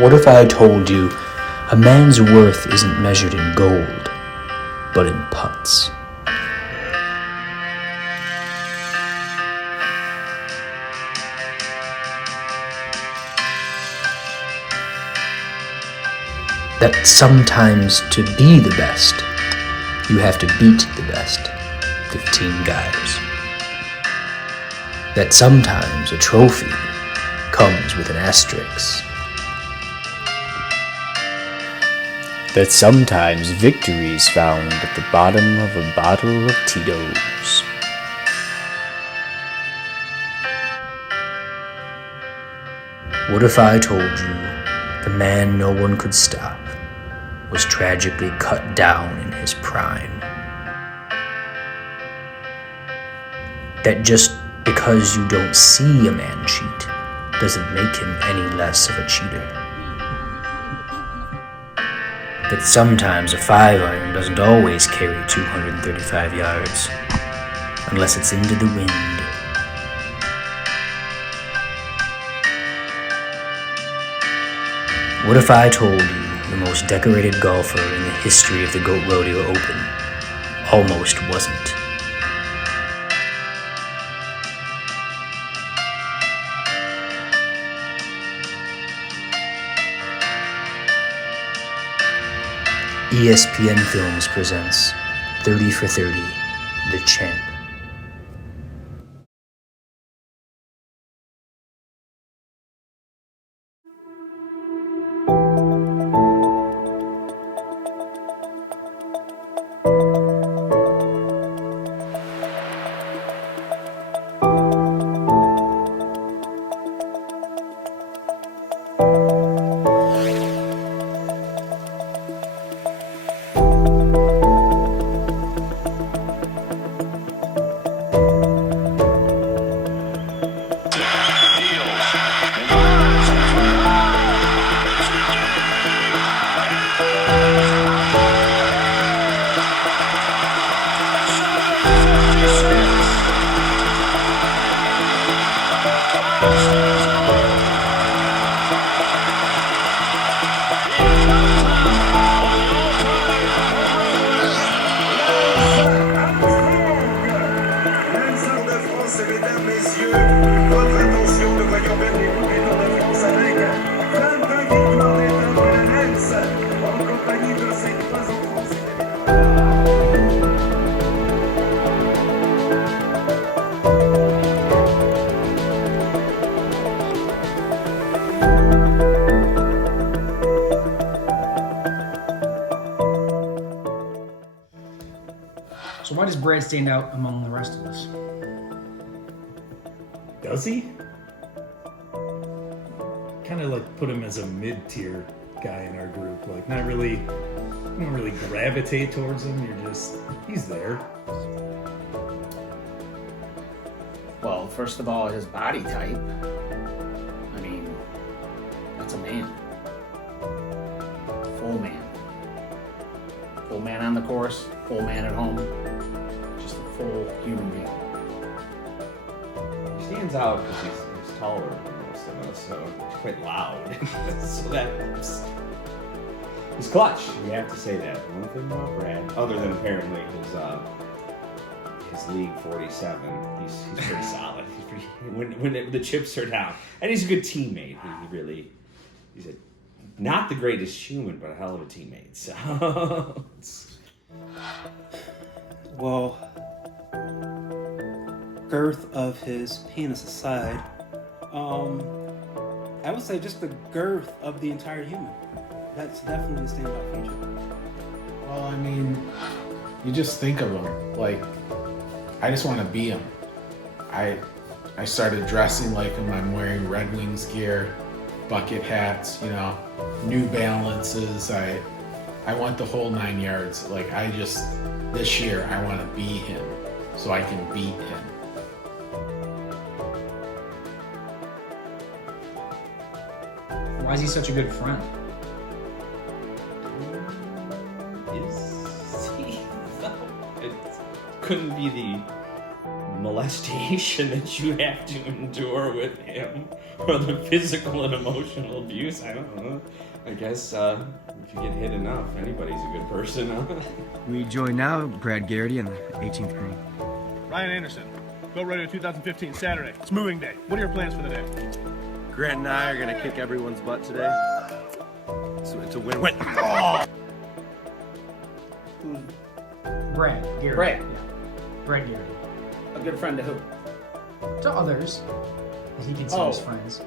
What if I told you a man's worth isn't measured in gold, but in putts? That sometimes to be the best, you have to beat the best 15 guys. That sometimes a trophy comes with an asterisk. That sometimes victory's found at the bottom of a bottle of Tito's. What if I told you the man no one could stop was tragically cut down in his prime? That just because you don't see a man cheat doesn't make him any less of a cheater. That sometimes a 5-iron doesn't always carry 235 yards, unless it's into the wind. What if I told you the most decorated golfer in the history of the Goat Rodeo Open almost wasn't? ESPN Films presents 30 for 30, The Champ. So why does Brad stand out among the rest of us? Does he? Kind of like put him as a mid-tier guy in our group. Like you don't really gravitate towards him. He's there. Well, first of all, his body type. I mean, that's a man. Full man. Full man on the course, full man at home. Just a full human being. He stands out because he's taller than most of us, so he's quite loud. So that's he's clutch. You have to say that. One thing about Brad, other than apparently his league 47, he's pretty solid. He's pretty when the chips are down, and he's a good teammate. He's not the greatest human, but a hell of a teammate. So. Well, girth of his penis aside, I would say just the girth of the entire human. That's definitely a standout feature. Well, I mean, you just think of him. Like, I just want to be him. I started dressing like him. I'm wearing Red Wings gear, bucket hats, New Balances. I want the whole 9 yards. Like, this year, I want to be him so I can beat him. Why is he such a good friend? Is he? It couldn't be the molestation that you have to endure with him, or the physical and emotional abuse. I don't know. I guess if you get hit enough, anybody's a good person. Huh? We join now Brad Garrity on the 18th green. Ryan Anderson, Go Rodeo 2015, Saturday. It's moving day. What are your plans for the day? Grant and I are going to kick everyone's butt today. So it's a win-win. Brad Garrity. Brad. Yeah. Brad Garrity. A good friend to who? To others that he considers friends.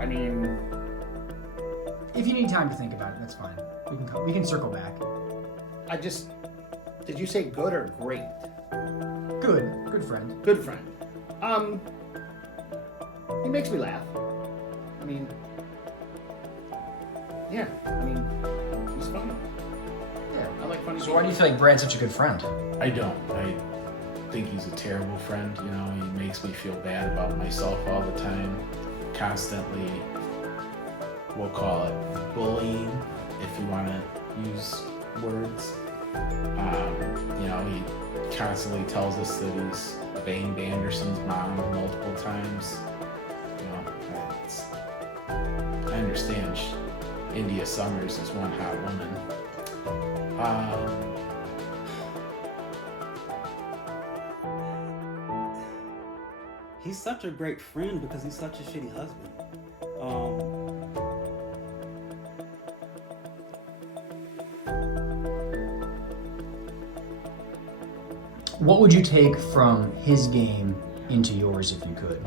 I mean, If you need time to think about it, that's fine. We can circle back. did you say good or great? Good friend. Good friend. He makes me laugh. I mean, yeah, he's funny. Yeah. I like funny So why do you feel like Brad's such a good friend? I don't. I think he's a terrible friend. You know, he makes me feel bad about myself all the time. Constantly, we'll call it bullying, if you want to use words. You know, he constantly tells us that he's banged Anderson's mom multiple times. You know, I understand India Summers is one hot woman. He's such a great friend because he's such a shitty husband. What would you take from his game into yours if you could?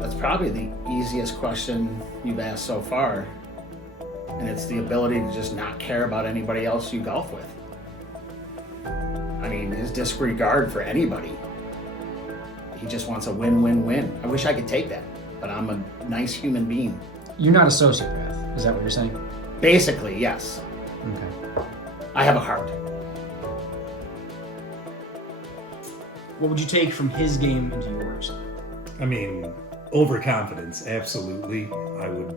That's probably the easiest question you've asked so far. And it's the ability to just not care about anybody else you golf with. I mean, his disregard for anybody. He just wants a win-win-win. I wish I could take that, but I'm a nice human being. You're not a sociopath. Is that what you're saying? Basically, yes. Okay. I have a heart. What would you take from his game into yours? I mean, overconfidence, absolutely. I would.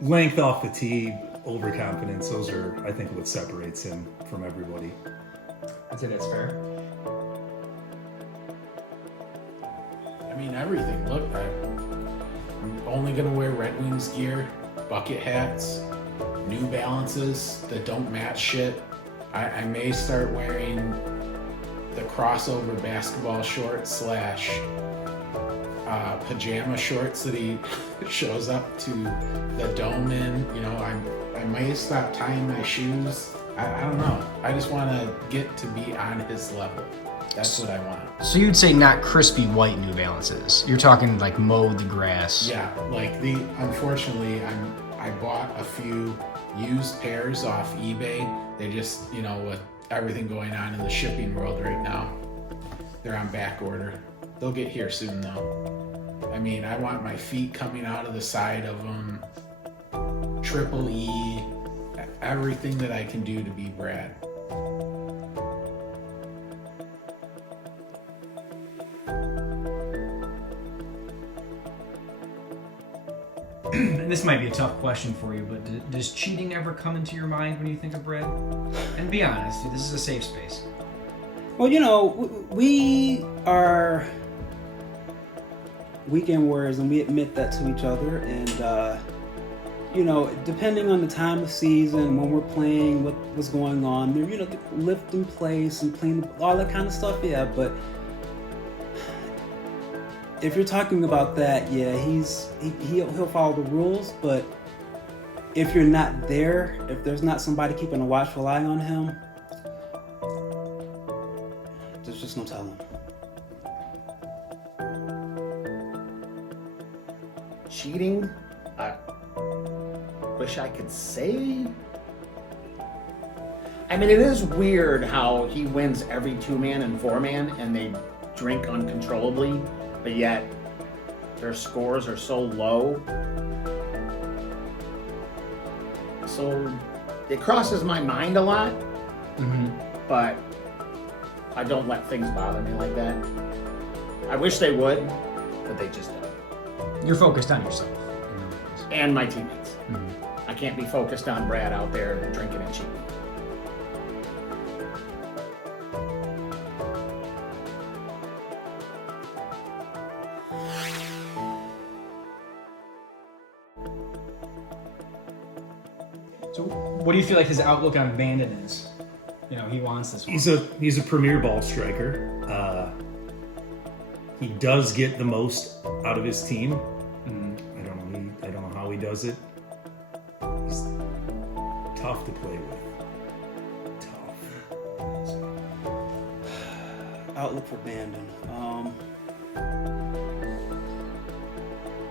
Length off the tee, overconfidence, those are, I think, what separates him from everybody. I'd say that's fair. I mean, everything. Look, I'm only going to wear Red Wings gear, bucket hats, New Balances that don't match shit. I may start wearing the crossover basketball shorts / pajama shorts that he shows up to the dome in. You know, I may stop tying my shoes. I don't know. I just want to get to be on his level. That's what I want. So you'd say not crispy white New Balances. You're talking like mowed the grass. Yeah, like unfortunately, I bought a few used pairs off eBay. They just, you know, with everything going on in the shipping world right now, they're on back order. They'll get here soon though. I mean, I want my feet coming out of the side of them. Triple E, everything that I can do to be Brad. And this might be a tough question for you, but does cheating ever come into your mind when you think of Brad? And be honest, this is a safe space. Well, you know, we are weekend warriors, and we admit that to each other. And you know, depending on the time of season, when we're playing, what's going on, there, you know, the lift in place and playing all that kind of stuff. Yeah, but if you're talking about that, yeah, he'll follow the rules. But if you're not there, if there's not somebody keeping a watchful eye on him, there's just no telling. Cheating? I wish I could say. I mean, it is weird how he wins every 2-man and 4-man and they drink uncontrollably, but yet their scores are so low. So it crosses my mind a lot, but I don't let things bother me like that. I wish they would, but they just don't. You're focused on yourself. And my teammates. I can't be focused on Brad out there drinking and cheating. So, what do you feel like his outlook on Bandon is? You know, he wants this one. He's a premier ball striker. He does get the most out of his team. I don't know how he does it. He's tough to play with. Tough. Outlook for Bandon.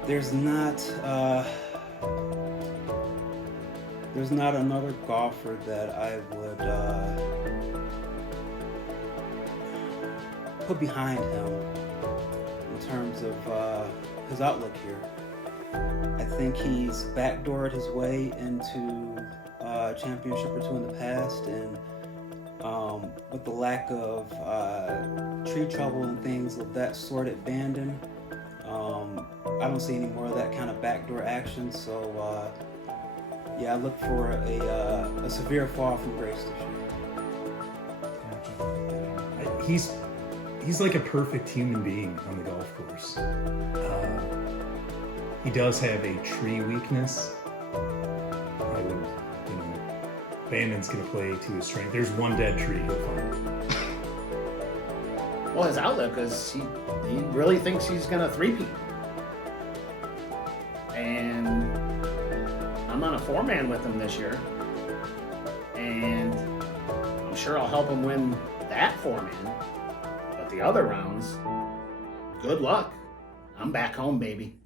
There's not another golfer that I would put behind him in terms of his outlook here. I think he's backdoored his way into a championship or two in the past, and with the lack of tree trouble and things of that sort at Bandon, I don't see any more of that kind of backdoor action. So yeah, I look for a severe fall from grace this year. He's like a perfect human being on the golf course. He does have a tree weakness. I would, Bandon's gonna play to his strength. There's one dead tree he'll find. Well, his outlook is he really thinks he's gonna three-peat. And I'm on a 4-man with him this year. And I'm sure I'll help him win that 4-man. But the other rounds, good luck. I'm back home, baby.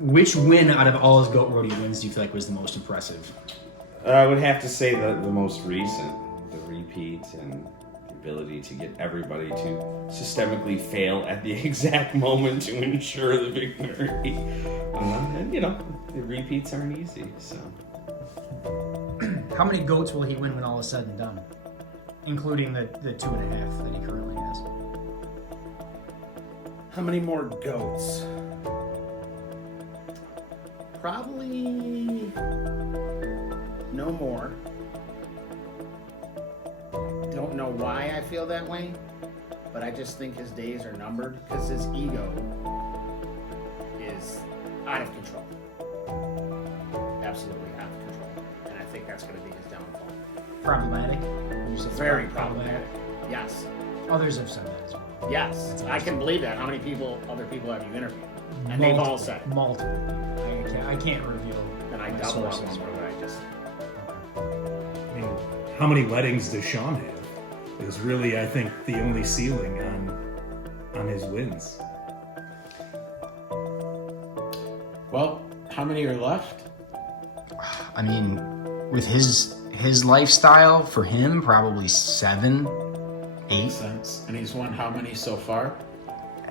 Which win out of all his GOAT Rodeo wins do you feel like was the most impressive? I would have to say the most recent, the repeat and the ability to get everybody to systemically fail at the exact moment to ensure the victory. And the repeats aren't easy, so. How many GOATs will he win when all is said and done? Including the 2.5 that he currently has. How many more goats? Probably no more. Don't know why I feel that way, but I just think his days are numbered because his ego is out of control. Absolutely out of control. And I think that's going to be his downfall. Problematic? You said Very problematic. Yes. Others have said that as well. Yes. I can believe that. How many other people have you interviewed? And they've all said it. Multiple people. I can't reveal. And I my double up sources. on what I just. I mean, how many weddings does Sean have? Is really, I think, the only ceiling on his wins. Well, how many are left? I mean, with his lifestyle, for him, probably 7, 8. Sense. And he's won how many so far?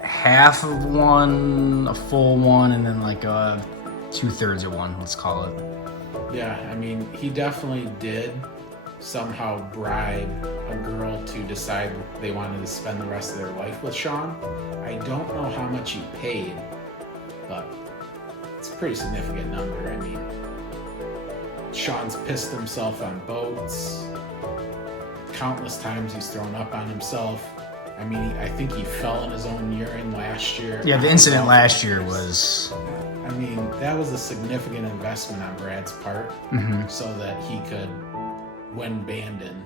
Half of one, a full one, and then like 2/3 of one, let's call it. Yeah, I mean, he definitely did somehow bribe a girl to decide they wanted to spend the rest of their life with Sean. I don't know how much he paid, but it's a pretty significant number. I mean, Sean's pissed himself on boats. Countless times he's thrown up on himself. I mean, I think he fell in his own urine last year. Yeah, the incident last year was... I mean, that was a significant investment on Brad's part so that he could win Bandon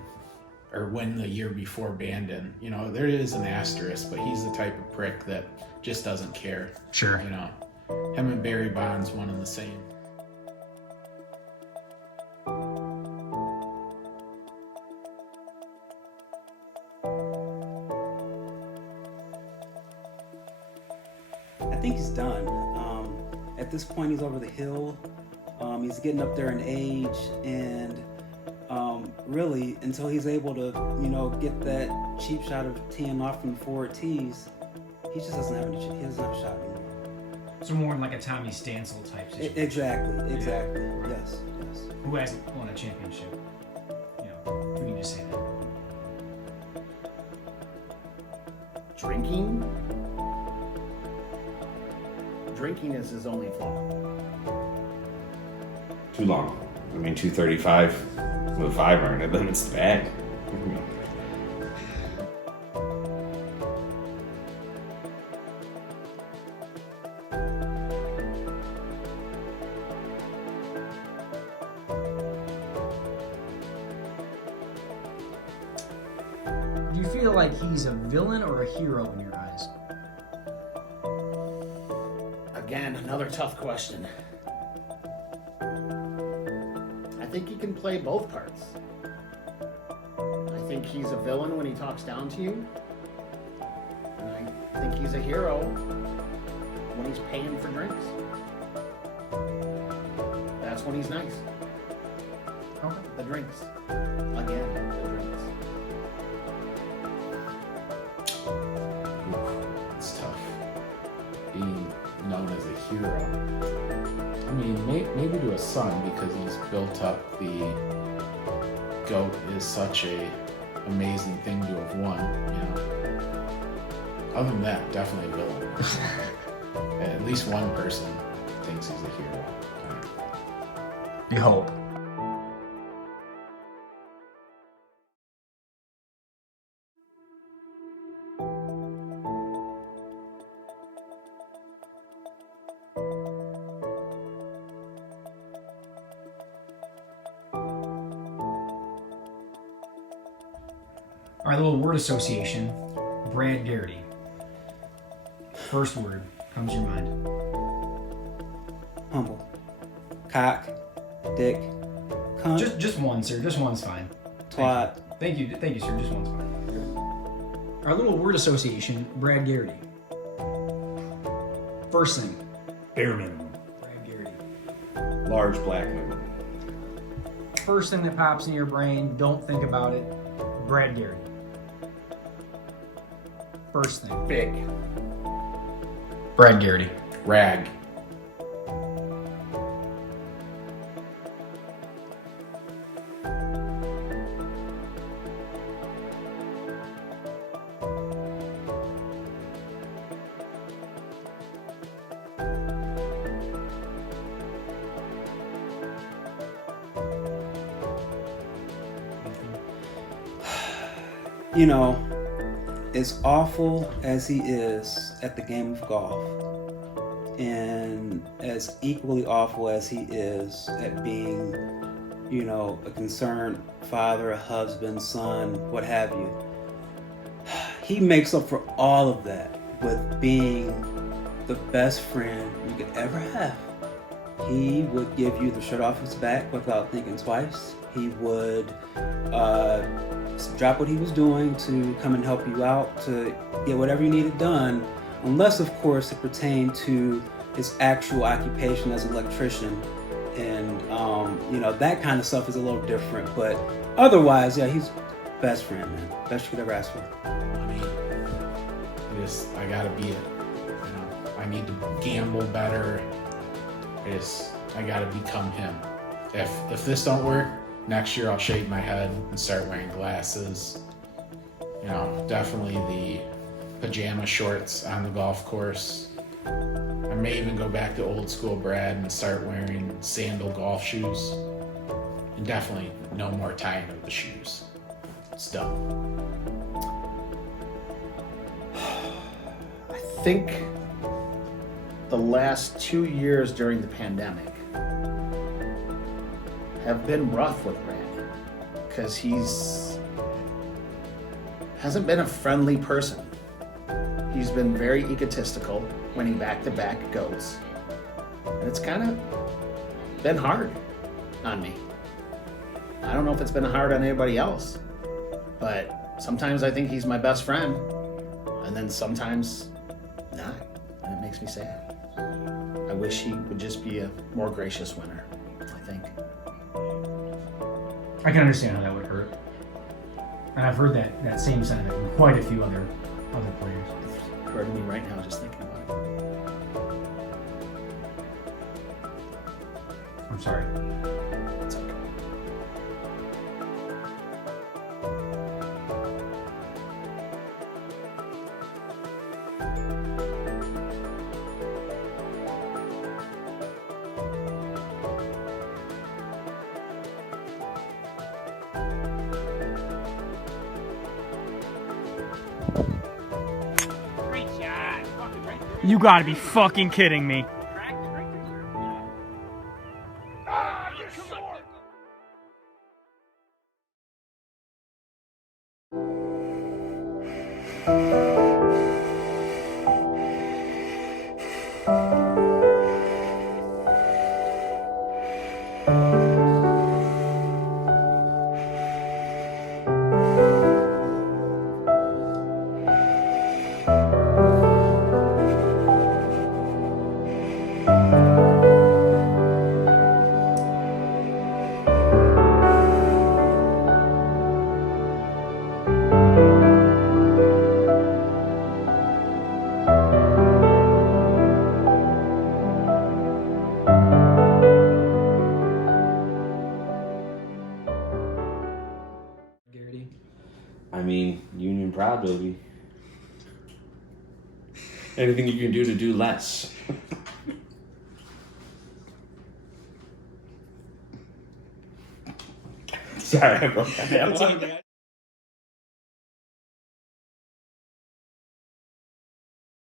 or win the year before Bandon. You know, there is an asterisk, but he's the type of prick that just doesn't care. Sure. You know, him and Barry Bonds, one and the same. I think he's done. At this point, he's over the hill. He's getting up there in age, and really, until he's able to, get that cheap shot of teeing off from the forward tees, he just doesn't have he doesn't have a shot anymore. So more in like a Tommy Stansel type situation. Exactly. Yes. Who hasn't won a championship? If we can just say that. Drinking is his only flaw. Too long. I mean, 235 with 5 iron, it limits the bag. do you feel like he's a villain or a hero in your eyes? Again, another tough question. I think he can play both parts. I think he's a villain when he talks down to you. And I think he's a hero when he's paying for drinks. That's when he's nice. Okay. The drinks. Again, the drinks. It's tough being known as a hero. I mean, maybe to a son because he's built up the GOAT is such a amazing thing to have won, you know. Other than that, definitely a villain. At least one person thinks he's a hero. You hope. All right, a little word association. Brad Garrity. First word comes to your mind. Humble. Cock. Dick. Cunt. Just one, sir. Just one's fine. Twat. Thank you, sir. Just one's fine. Our little word association. Brad Garrity. First thing. Bare minimum. Brad Garrity. Large black women. First thing that pops in your brain. Don't think about it. Brad Garrity. First thing. Big. Brad Garrity. Rag. You know, as awful as he is at the game of golf, and as equally awful as he is at being, you know, a concerned father, a husband, son, what have you, he makes up for all of that with being the best friend you could ever have. He would give you the shirt off his back without thinking twice. He would drop what he was doing to come and help you out, to get whatever you needed done, unless, of course, it pertained to his actual occupation as an electrician. And, you know, that kind of stuff is a little different. But otherwise, yeah, he's best friend, man. Best you could ever ask for. Money. I gotta be it. You know, I need to gamble better. I gotta become him. If this don't work, next year I'll shave my head and start wearing glasses. You know, definitely the pajama shorts on the golf course. I may even go back to old school Brad and start wearing sandal golf shoes. And definitely no more tying of the shoes. It's done. I think the last 2 years during the pandemic have been rough with Brad because he's hasn't been a friendly person. He's been very egotistical, winning back-to-back GOATs. And it's kind of been hard on me. I don't know if it's been hard on anybody else, but sometimes I think he's my best friend, and then sometimes not, and it makes me sad. I wish he would just be a more gracious winner, I think. I can understand how that would hurt. And I've heard that same sentiment from quite a few other players. It's hurting me right now just thinking about it. I'm sorry. It's okay. You gotta be fucking kidding me. Garrity. I mean, union proud, baby. Anything you can do to do less. Sorry, I broke that. It's okay.